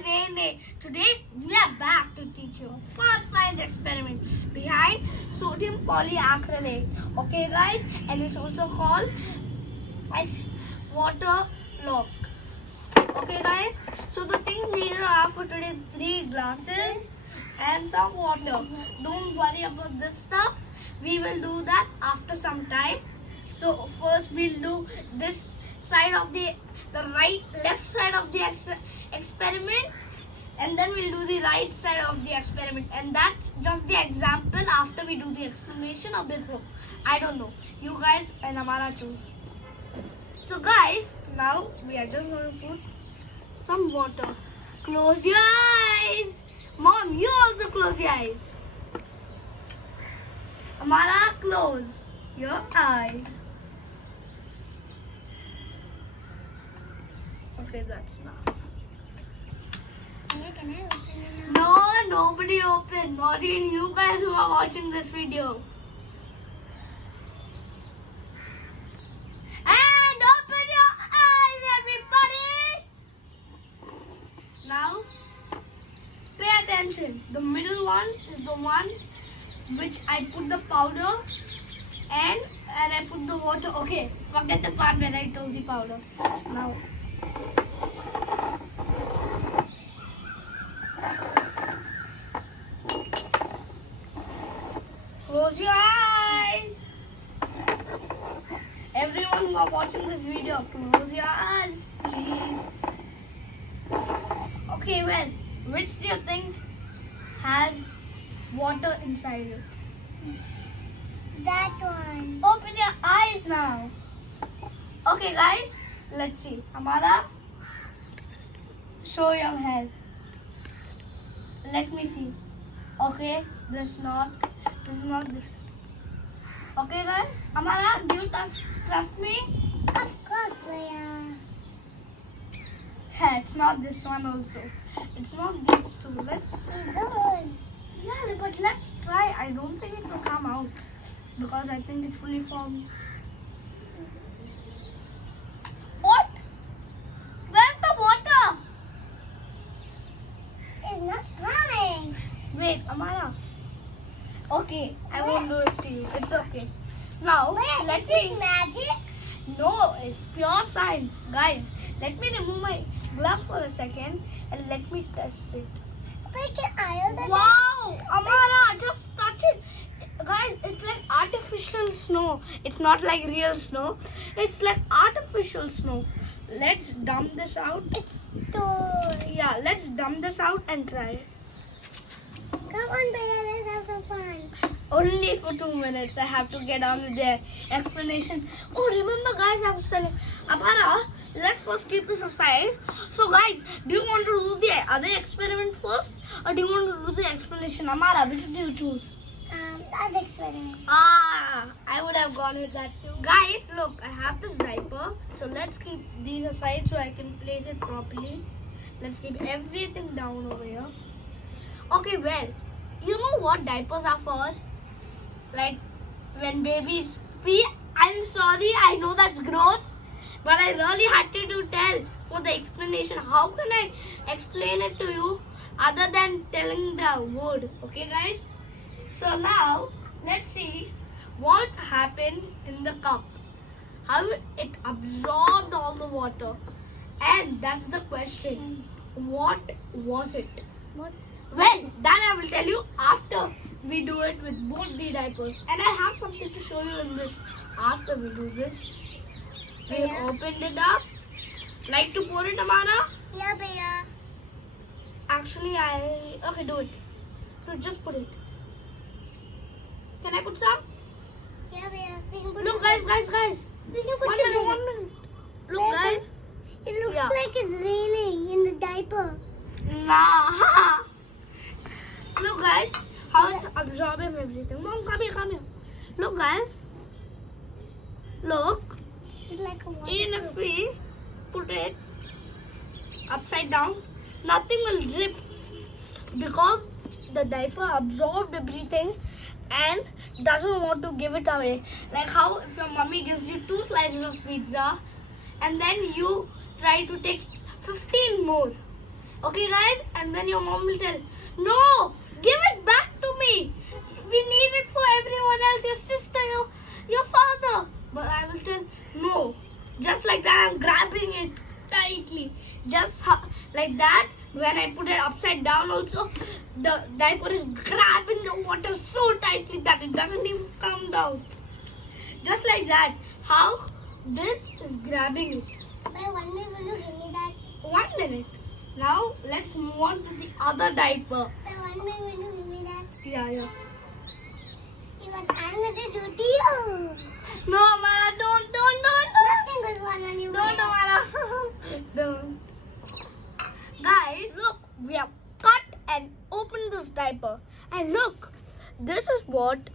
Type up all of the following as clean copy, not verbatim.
Rene. Today we are back to teach you a fun science experiment behind sodium polyacrylate. Okay guys, and it's also called as water lock. Okay guys, so the things we have for today, 3 glasses and some water. Don't worry about this stuff. We will do that after some time. So first we'll do this side of the left side of the experiment, and then we'll do the right side of the experiment, and that's just the example after we do the explanation or before. I don't know. You guys and Amara choose. So guys, now we are just going to put some water. Close your eyes. Mom, you also close your eyes. Amara, close your eyes. Okay, that's enough. Can I open it now? No, nobody open. Not even you guys who are watching this video. And open your eyes, everybody. Now, pay attention. The middle one is the one which I put the powder and I put the water. Okay, forget the part where I told the powder. Now. Close your eyes. Everyone who are watching this video, close your eyes, please. Okay, well, which do you think has water inside it? That one. Open your eyes now. Okay, guys, let's see. Amara, show your head. Let me see. Okay, this is not this. Okay, guys. Amara, do you trust me? Of course, Leia. Hey, it's not this one also. It's not these two. Let's. Good. Yeah, but let's try. I don't think it will come out because I think it's fully formed. What? Where's the water? It's not coming. Wait, Amara. Okay, I won't do it to you. It's okay. Now, Wait, let is me. it magic? No, it's pure science. Guys, let me remove my glove for a second and let me test it. But can I also Wow, Amara, just touch it. Guys, it's like artificial snow. It's not like real snow. It's like artificial snow. Let's dump this out. It's toy. Yeah, let's dump this out and try it. Come on, Bella, let's have some fun. Only for 2 minutes. I have to get on with the explanation. Oh, remember guys, I was telling Amara, let's first keep this aside. So guys, do you want to do the other experiment first, or do you want to do the explanation? Amara, which do you choose? That's experiment. I would have gone with that too. Guys, look, I have this diaper. So let's keep these aside so I can place it properly. Let's keep everything down over here. Okay, well, you know what diapers are for? Like when babies pee. I'm sorry, I know that's gross, but I really had to tell for the explanation. How can I explain it to you other than telling the word? Okay, guys? So now, let's see what happened in the cup. How it absorbed all the water. And that's the question. What was it? What? Well, that I will tell you after we do it with both the diapers. And I have something to show you in this after we do this. We Yeah. opened it up. Like to pour it, Amara? Yeah, Bella. Actually, okay, do it. So just put it. Can I put some? Yeah, Bella. We can put Look, it. guys. We can put 1 it minute, in. 1 minute. Look, Where guys. It looks Yeah. like it's raining in the diaper. Nah. Look, guys, how it's absorbing everything. Mom, come here. Look, guys. Look. It's like a water. Even if we put it upside down, nothing will drip because the diaper absorbed everything and doesn't want to give it away. Like how if your mummy gives you 2 slices of pizza and then you try to take 15 more Okay, guys, and then your mom will tell, no, give it back to me. We need it for everyone else, your sister, your father. But I will tell, no. Just like that, I'm grabbing it tightly. Just like that, when I put it upside down also, the diaper is grabbing the water so tightly that it doesn't even come down. Just like that, how this is grabbing it. By 1 minute, will you give me that? 1 minute. Now, let's move on to the other diaper. By 1 minute, will you give me that? Yeah. Because I'm going to do to you. No, Amara, don't. Nothing good one on you. Don't, Amara. Don't. Guys, look, we have cut and opened this diaper. And look, this is what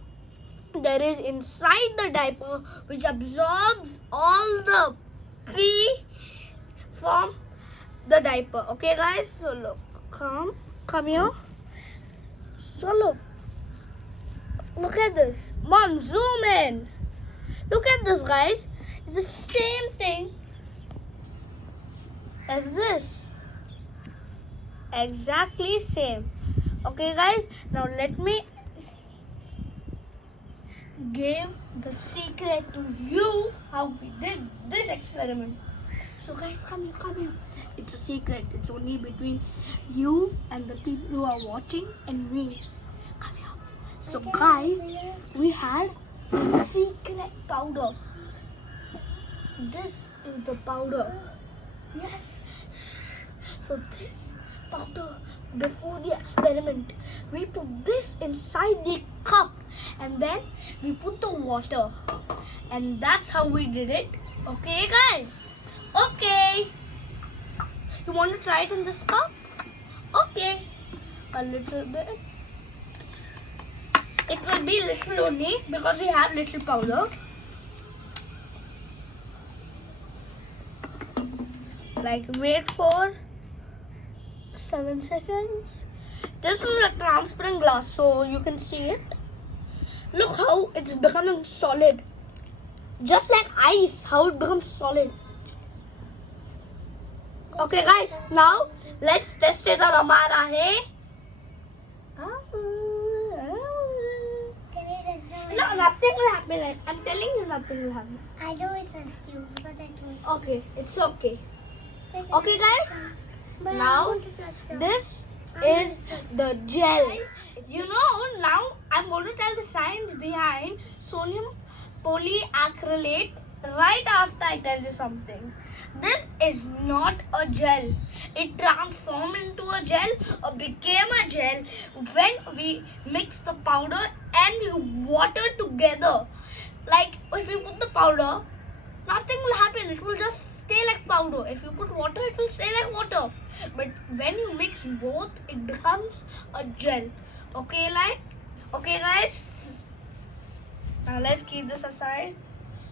there is inside the diaper, which absorbs all the pee from the diaper. Okay, guys? So, look. Come here. So, look at this. Mom, zoom in. Look at this, guys. It's the same thing as this. Exactly same. Okay, guys. Now let me give the secret to you how we did this experiment. So, guys, come here. It's a secret. It's only between you and the people who are watching and me. Come here. So, guys, we had the secret powder. This is the powder. Yes. So this powder, before the experiment, we put this inside the cup and then we put the water. And that's how we did it. Okay, guys? Okay. You want to try it in this cup? Okay. A little bit. It will be little only because we have little powder. Like, wait for 7 seconds. This is a transparent glass, so you can see it. Look how it's becoming solid. Just like ice, how it becomes solid. Okay, guys, now let's test it on Amara, hey? No, nothing will happen. I'm telling you, nothing will happen. I know it was you because I told you. Okay, it's okay. Okay, guys. But Now, this is the gel. You know, now I'm going to tell the science behind sodium polyacrylate right after I tell you something. This is not a gel. It transformed into a gel or became a gel when we mix the powder and the water together. Like, if you put the powder, nothing will happen. It will just stay like powder. If you put water, it will stay like water. But when you mix both, it becomes a gel. Okay, guys? Now let's keep this aside.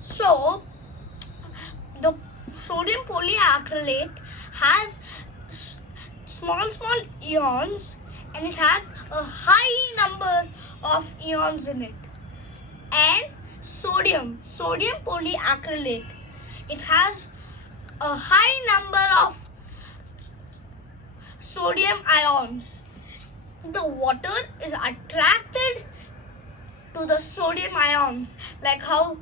So, the sodium polyacrylate has small ions and it has a high number of ions in it. And sodium polyacrylate, it has a high number of sodium ions. The water is attracted to the sodium ions, like how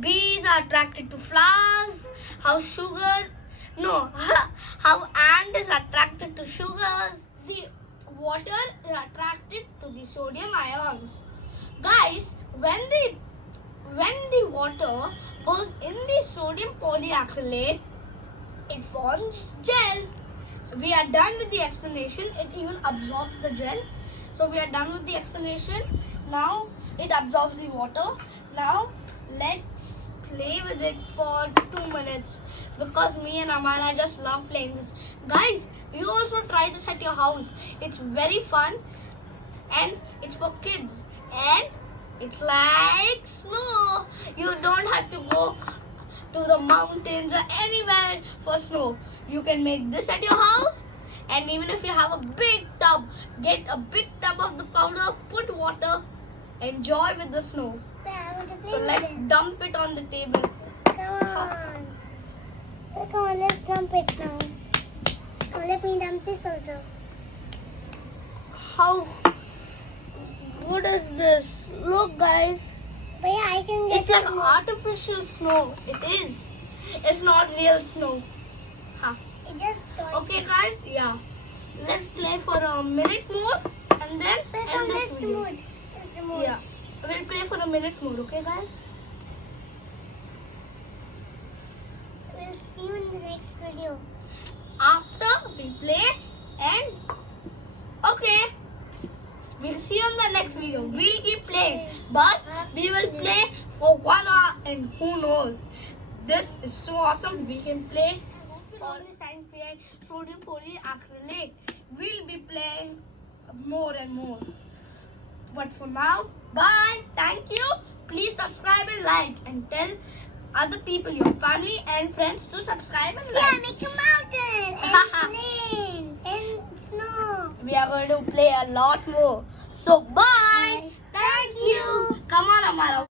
bees are attracted to flowers, how ant is attracted to sugars. The water is attracted to the sodium ions. Guys, when the water goes in the sodium polyacrylate, it forms gel. So we are done with the explanation. It even absorbs the gel. So we are done with the explanation. Now it absorbs the water. Now let's play with it for 2 minutes because me and Amara just love playing this. Guys, you also try this at your house. It's very fun and it's for kids and it's like snow. You don't have to go to the mountains or anywhere for snow. You can make this at your house, and even if you have a big tub, get a big tub of the powder, put water, enjoy with the snow. I want to play So with let's it. dump it on the table. Come on. Come on, let's dump it now. Come on, let me dump this also. How? What is this? Look, guys. But yeah, I can get It's like some more. artificial snow. It is. It's not real snow. Huh. It just toys. Okay, guys. Yeah. Let's play for a minute more and then But end this this video. remote. This remote. Yeah. We'll play for a minute more. Okay, guys. We'll see you in the next video. After we play and okay. We'll see you on the next video. We'll keep playing, but we will play for 1 hour and who knows. This is so awesome. We can play all the science behind sodium polyacrylate. We'll be playing more and more. But for now, bye. Thank you. Please subscribe and like and tell other people, your family and friends to subscribe and Yeah, like. make a mountain and rain and snow. We are going to play a lot more. So bye. Bye. Thank you. Come on, Amara.